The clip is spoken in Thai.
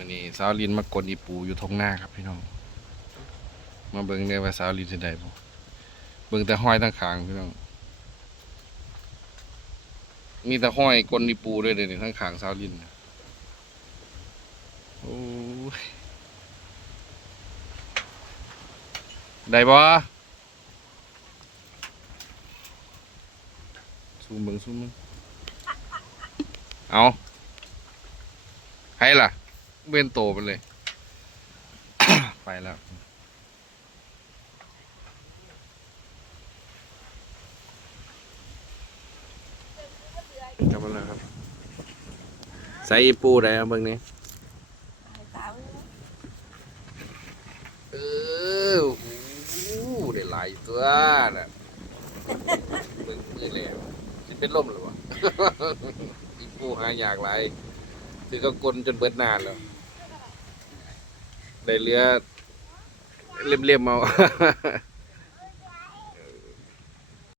มื่อนี้สาวลินมากดอีปูอยู่ทงหน้าครับพี่น้อง มาเบิ่งได้ว่าสาวลินจะได้บ่เบิ่งแต่ห้อยทั้งขางพี่น้อง มีแต่ห้อยกลอีปูด้วยเดี๋ยวนี้ทั้งขางสาวลินนะโอ้ยได้บ่ซูมเบิ่งซูมเบิ่งเอาให้ล่ะ เว้นโตไปเลย ไปแล้วกลับมาแล้วครับใส่อีปูได้เอาเบิ่งนี้เออโอ้โหได้หลายตัวน่ะเบิ่งมือแล้วสิเป็นลมหรือวะ อีปูหายากหลายถือก็กลนจนเบิดนานแล้ว lihat lihat. Lihat mau.